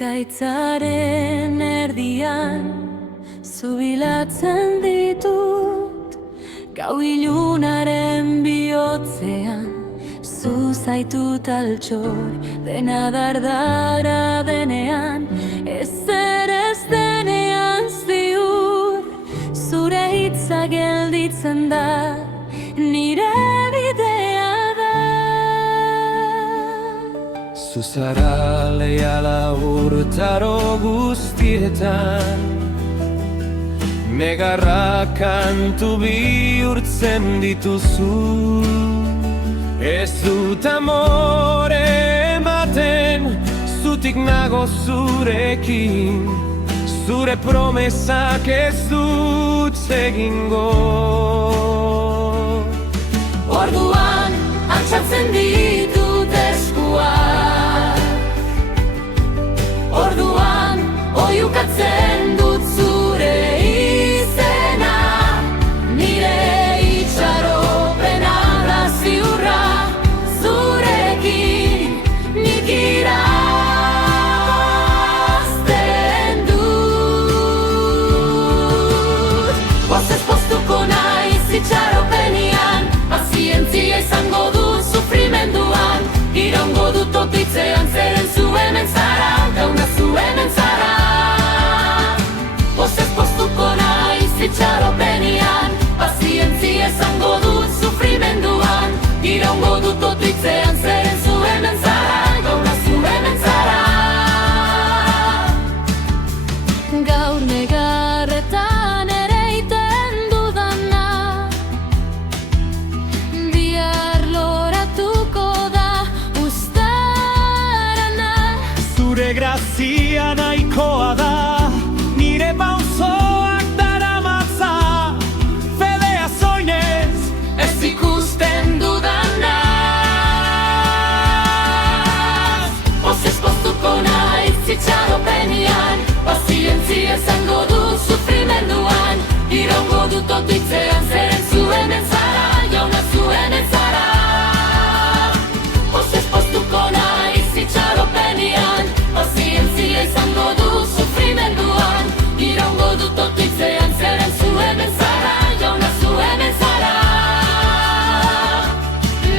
Ekaitzaren erdian zubilatzen ditut, gau ilunaren bihotzean zu zaitut altxor. Dena dardara denean, ezer ez denean ziur, zure hitza gelditzen da, nire bidea da. Zuzara leiala urtaro guztietan, negarra kantu bihurtzen dituzu. Ez dut amore ematen, zutik nago zurekin, zure promesak ez dut egingo. Orduan altxatzen ditut eskuak, orduan oihukatzen dut zure izena, nire itxaropena da ziurra, zurekin nik irazten dut. Pozez poztuko naiz itxaropenian, pazientzia izango du sufrimenduan, iraungo dut otitzean, zeren zu hemen zara, gauna zu hemen zara. Pozez poztuko naiz itxaropenian, pazientzia izango dut sufrimenduan, iraungo dut otitzean, zeren zu hemen zara, gauna zu hemen zara. Gaur negarretan ere iten dudana, bihar loratuko da uztarana. Zure grazia nahikoa da, nire pausoak daramatza, fedea zoinez Ez ikusten dudana. Pozez poztuko naiz itxaropenian, pazientzia izango du sufrimenduan, iraungo dut otitzean, zeren zu hemen zara, jauna zu hemen zara. Pozez poztuko naiz itxaropenian, pazientzia izango du sufrimenduan, iraungo dut otitzean, zeren zu hemen zara, jauna zu hemen zara.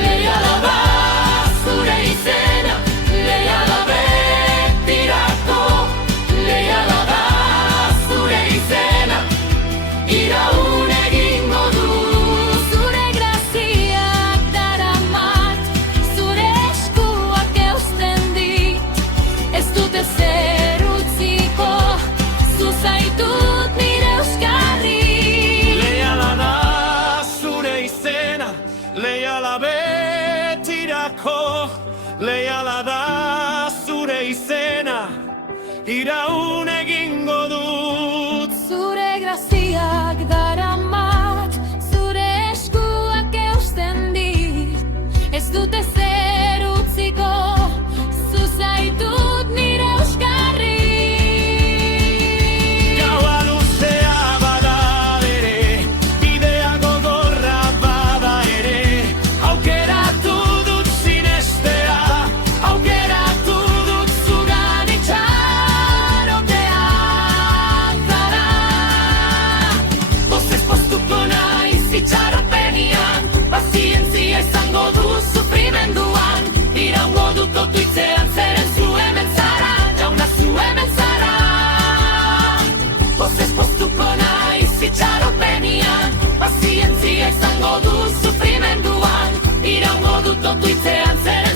Leiala da zure izena, leiala betirako, leiala da zure izena, iraun egingo du. Zure graziak daramat, zure eskuak eusten dit, ez dut ezer utziko, zu zaitut nire euskarri. leiala da zure izena, leiala betirako, leiala da zure izena, iraun egingo dut. Zure graziak daramat, zure eskuak eusten dit, ez dut ezer utziko, zu zaitut nire euskarri. Gaua luzea bada ere, bidea gogorra bada ere, aukeratu dut sinestea, aukeratu dut zugan Itxaropeak gara. Pozez poztuko naiz itxaropenian, pazientzia izango du sufrimenduan, iraungo dut otitzean, zeren zu hemen zara, jauna zu hemen zara. Pozez poztuko naiz itxaropenian, pazientzia izango du sufrimenduan, iraungo dut otitzean, zeren